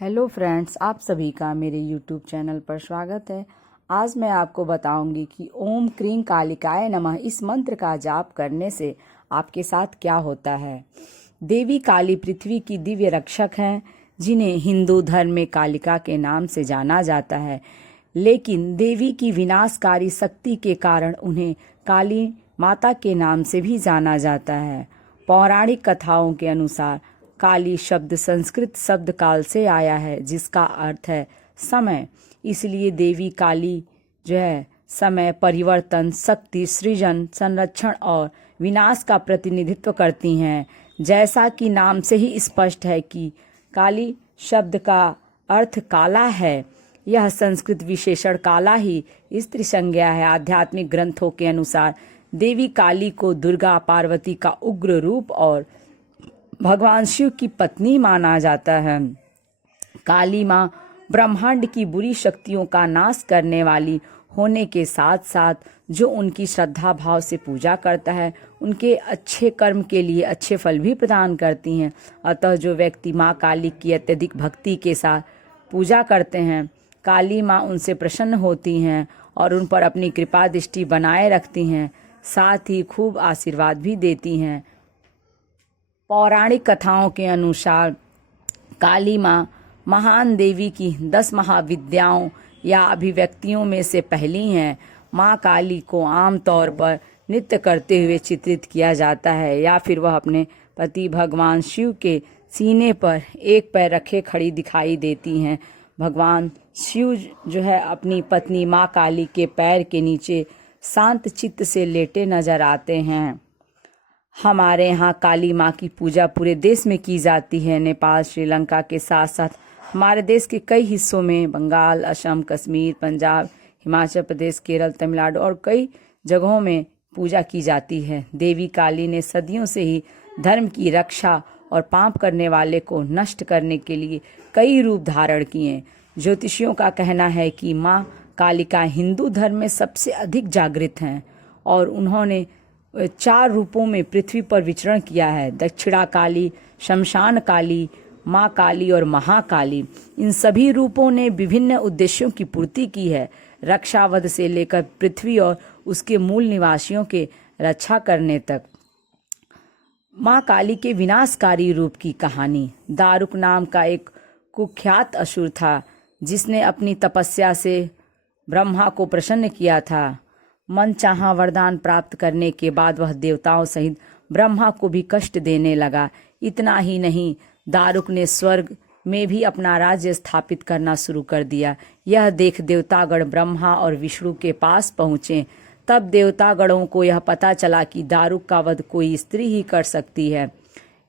Hello friends, आप सभी का मेरे यूट्यूब चैनल पर स्वागत है। आज मैं आपको बताऊंगी कि ओम क्रीं कालिकाय नमः इस मंत्र का जाप करने से आपके साथ क्या होता है। देवी काली पृथ्वी की दिव्य रक्षक हैं, जिन्हें हिंदू धर्म में कालिका के नाम से जाना जाता है। लेकिन देवी की विनाशकारी शक्ति के कारण उन्हें काली माता के नाम से भी जाना जाता है। पौराणिक कथाओं के अनुसार काली शब्द संस्कृत शब्द काल से आया है, जिसका अर्थ है समय। इसलिए देवी काली जो है समय, परिवर्तन, शक्ति, सृजन, संरक्षण और विनाश का प्रतिनिधित्व करती हैं। जैसा कि नाम से ही स्पष्ट है कि काली शब्द का अर्थ काला है। यह संस्कृत विशेषण काला ही स्त्री संज्ञा है। आध्यात्मिक ग्रंथों के अनुसार देवी काली को दुर्गा पार्वती का उग्र रूप और भगवान शिव की पत्नी माना जाता है। काली माँ ब्रह्मांड की बुरी शक्तियों का नाश करने वाली होने के साथ साथ जो उनकी श्रद्धा भाव से पूजा करता है, उनके अच्छे कर्म के लिए अच्छे फल भी प्रदान करती हैं। अतः जो व्यक्ति माँ काली की अत्यधिक भक्ति के साथ पूजा करते हैं, काली माँ उनसे प्रसन्न होती हैं और उन पर अपनी कृपा दृष्टि बनाए रखती हैं, साथ ही खूब आशीर्वाद भी देती हैं। पौराणिक कथाओं के अनुसार काली माँ महान देवी की 10 महाविद्याओं या अभिव्यक्तियों में से पहली हैं। माँ काली को आमतौर पर नृत्य करते हुए चित्रित किया जाता है, या फिर वह अपने पति भगवान शिव के सीने पर एक पैर रखे खड़ी दिखाई देती हैं। भगवान शिव जो है अपनी पत्नी माँ काली के पैर के नीचे शांत चित्त से लेटे नजर आते हैं। हमारे यहाँ काली माँ की पूजा पूरे देश में की जाती है। नेपाल, श्रीलंका के साथ साथ हमारे देश के कई हिस्सों में बंगाल, असम, कश्मीर, पंजाब, हिमाचल प्रदेश, केरल, तमिलनाडु और कई जगहों में पूजा की जाती है। देवी काली ने सदियों से ही धर्म की रक्षा और पाप करने वाले को नष्ट करने के लिए कई रूप धारण किए। ज्योतिषियों का कहना है कि माँ कालिका हिंदू धर्म में सबसे अधिक जागृत हैं और उन्होंने 4 रूपों में पृथ्वी पर विचरण किया है: दक्षिणा काली, शमशान काली, माँ काली और महाकाली। इन सभी रूपों ने विभिन्न उद्देश्यों की पूर्ति की है, रक्षावध से लेकर पृथ्वी और उसके मूल निवासियों के रक्षा करने तक। माँ काली के विनाशकारी रूप की कहानी। दारुक नाम का एक कुख्यात असुर था, जिसने अपनी तपस्या से ब्रह्मा को प्रसन्न किया था। मनचाहा वरदान प्राप्त करने के बाद वह देवताओं सहित ब्रह्मा को भी कष्ट देने लगा। इतना ही नहीं, दारुक ने स्वर्ग में भी अपना राज्य स्थापित करना शुरू कर दिया। यह देख देवतागण ब्रह्मा और विष्णु के पास पहुँचे। तब देवतागणों को यह पता चला कि दारुक का वध कोई स्त्री ही कर सकती है।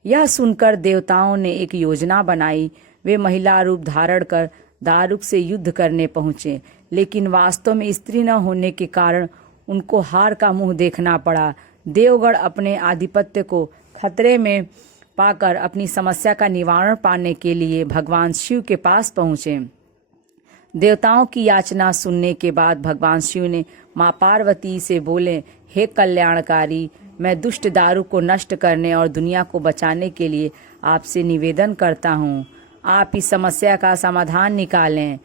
यह सुनकर देवताओं ने एक योजना बनाई। वे महिला रूप धारण कर दारुक से युद्ध करने पहुँचे, लेकिन वास्तव में स्त्री न होने के कारण उनको हार का मुंह देखना पड़ा। देवगण अपने आधिपत्य को खतरे में पाकर अपनी समस्या का निवारण पाने के लिए भगवान शिव के पास पहुँचे। देवताओं की याचना सुनने के बाद भगवान शिव ने माँ पार्वती से बोले, हे कल्याणकारी, मैं दुष्ट दारुक को नष्ट करने और दुनिया को बचाने के लिए आपसे निवेदन करता हूँ, आप इस समस्या का समाधान निकालें।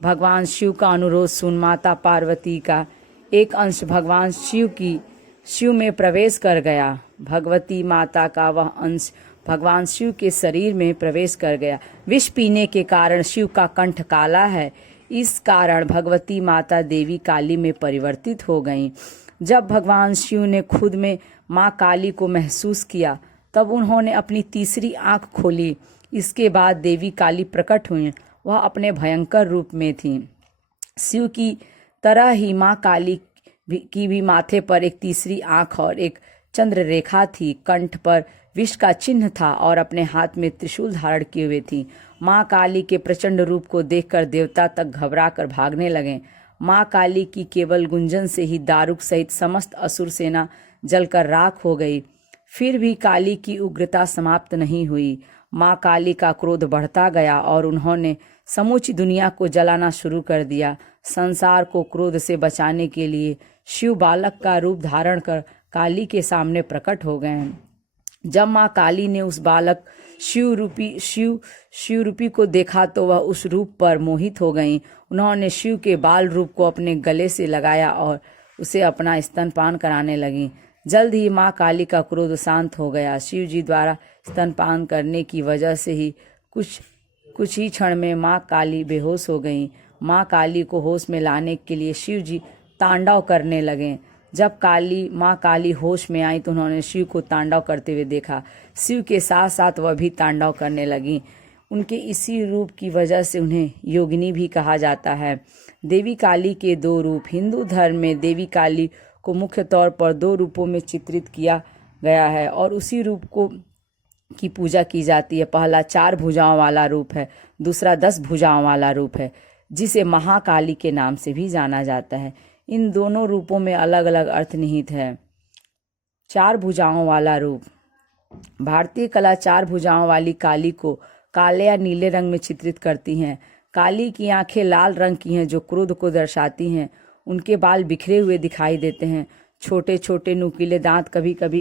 भगवान शिव का अनुरोध सुन माता पार्वती का एक अंश भगवान शिव में प्रवेश कर गया। भगवती माता का वह अंश भगवान शिव के शरीर में प्रवेश कर गया। विष पीने के कारण शिव का कंठ काला है। इस कारण भगवती माता देवी काली में परिवर्तित हो गईं। जब भगवान शिव ने खुद में माँ काली को महसूस किया, तब उन्होंने अपनी तीसरी आंख खोली। इसके बाद देवी काली प्रकट हुई। वह अपने भयंकर रूप में थी। शिव की तरह ही माँ काली की भी माथे पर एक तीसरी आंख और एक चंद्र रेखा थी। कंठ पर विष का चिन्ह था और अपने हाथ में त्रिशूल धारण किए हुए थी। माँ काली के प्रचंड रूप को देखकर देवता तक घबरा कर भागने लगे। माँ काली की केवल गुंजन से ही दारुक सहित समस्त असुर सेना जलकर राख हो गई। फिर भी काली की उग्रता समाप्त नहीं हुई। माँ काली का क्रोध बढ़ता गया और उन्होंने समूची दुनिया को जलाना शुरू कर दिया। संसार को क्रोध से बचाने के लिए शिव बालक का रूप धारण कर काली के सामने प्रकट हो गए। जब माँ काली ने उस बालक शिव रूपी को देखा तो वह उस रूप पर मोहित हो गईं। उन्होंने शिव के बाल रूप को अपने गले से लगाया और उसे अपना स्तनपान कराने लगीं। जल्द ही माँ काली का क्रोध शांत हो गया। शिव जी द्वारा स्तनपान करने की वजह से ही कुछ ही क्षण में माँ काली बेहोश हो गईं। माँ काली को होश में लाने के लिए शिव जी तांडव करने लगे। जब माँ काली होश में आई तो उन्होंने शिव को तांडव करते हुए देखा। शिव के साथ साथ वह भी तांडव करने लगी। उनके इसी रूप की वजह से उन्हें योगिनी भी कहा जाता है। देवी काली के दो रूप। हिंदू धर्म में देवी काली को मुख्य तौर पर दो रूपों में चित्रित किया गया है और उसी रूप की पूजा की जाती है। पहला 4 भुजाओं वाला रूप है, दूसरा 10 भुजाओं वाला रूप है, जिसे महाकाली के नाम से भी जाना जाता है। इन दोनों रूपों में अलग अलग अर्थ निहित है। 4 भुजाओं वाला रूप। भारतीय कला 4 भुजाओं वाली काली को काले या नीले रंग में चित्रित करती हैं। काली की आंखें लाल रंग की हैं जो क्रोध को दर्शाती हैं। उनके बाल बिखरे हुए दिखाई देते हैं। छोटे छोटे नुकीले दांत कभी कभी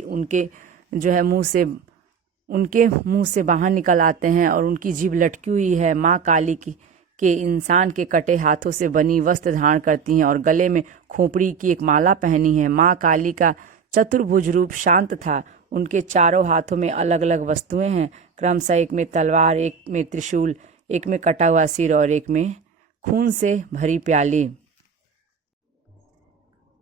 उनके मुंह से बाहर निकल आते हैं और उनकी जीभ लटकी हुई है। माँ काली के इंसान के कटे हाथों से बनी वस्त्र धारण करती हैं और गले में खोपड़ी की एक माला पहनी है। माँ काली का चतुर्भुज रूप शांत था। उनके चारों हाथों में अलग अलग वस्तुएं हैं, क्रमशः एक में तलवार, एक में त्रिशूल, एक में कटा हुआ सिर और एक में खून से भरी प्याली।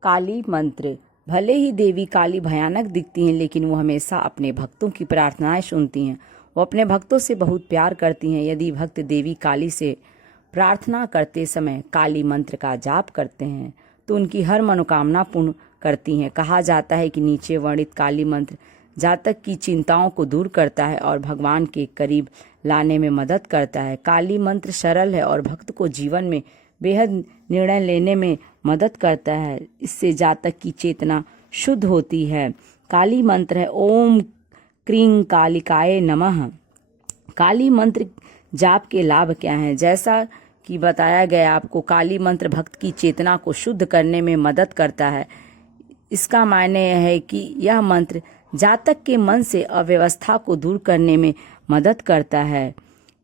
काली मंत्र। भले ही देवी काली भयानक दिखती हैं, लेकिन वो हमेशा अपने भक्तों की प्रार्थनाएं सुनती हैं। वो अपने भक्तों से बहुत प्यार करती हैं। यदि भक्त देवी काली से प्रार्थना करते समय काली मंत्र का जाप करते हैं तो उनकी हर मनोकामना पूर्ण करती हैं। कहा जाता है कि नीचे वर्णित काली मंत्र जातक की चिंताओं को दूर करता है और भगवान के करीब लाने में मदद करता है। काली मंत्र सरल है और भक्त को जीवन में बेहद निर्णय लेने में मदद करता है। इससे जातक की चेतना शुद्ध होती है। काली मंत्र है ओम क्रीं कालिकाय नमः। काली मंत्र जाप के लाभ क्या हैं? जैसा कि बताया गया आपको, काली मंत्र भक्त की चेतना को शुद्ध करने में मदद करता है। इसका मायने यह है कि यह मंत्र जातक के मन से अव्यवस्था को दूर करने में मदद करता है।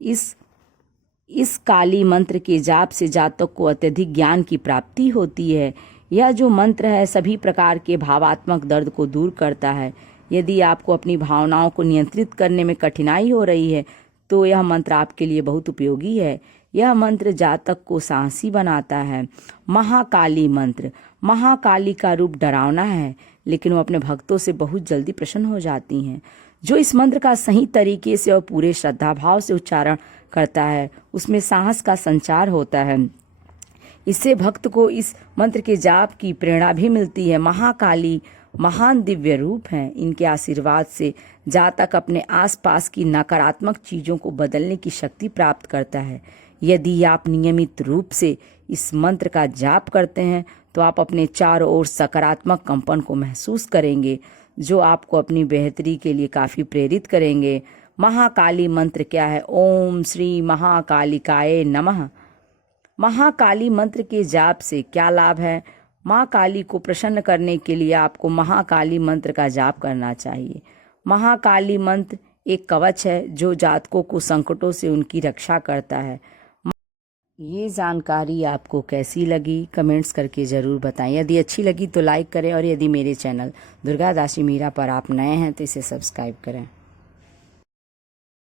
इस काली मंत्र के जाप से जातक को अत्यधिक ज्ञान की प्राप्ति होती है। यह जो मंत्र है सभी प्रकार के भावात्मक दर्द को दूर करता है। यदि आपको अपनी भावनाओं को नियंत्रित करने में कठिनाई हो रही है तो यह मंत्र आपके लिए बहुत उपयोगी है। यह मंत्र जातक को साहसी बनाता है। महाकाली मंत्र। महाकाली का रूप डरावना है, लेकिन वो अपने भक्तों से बहुत जल्दी प्रसन्न हो जाती हैं। जो इस मंत्र का सही तरीके से और पूरे श्रद्धा भाव से उच्चारण करता है उसमें साहस का संचार होता है। इससे भक्त को इस मंत्र के जाप की प्रेरणा भी मिलती है। महाकाली महान दिव्य रूप हैं। इनके आशीर्वाद से जातक अपने आसपास की नकारात्मक चीजों को बदलने की शक्ति प्राप्त करता है। यदि आप नियमित रूप से इस मंत्र का जाप करते हैं तो आप अपने चारों ओर सकारात्मक कंपन को महसूस करेंगे, जो आपको अपनी बेहतरी के लिए काफी प्रेरित करेंगे। महाकाली मंत्र क्या है? ओम श्री महाकालिकाय नमः। महाकाली मंत्र के जाप से क्या लाभ है? माँ काली को प्रसन्न करने के लिए आपको महाकाली मंत्र का जाप करना चाहिए। महाकाली मंत्र एक कवच है जो जातकों को संकटों से उनकी रक्षा करता है। ये जानकारी आपको कैसी लगी कमेंट्स करके ज़रूर बताएं। यदि अच्छी लगी तो लाइक करें और यदि मेरे चैनल दुर्गा दासी मीरा पर आप नए हैं तो इसे सब्सक्राइब करें।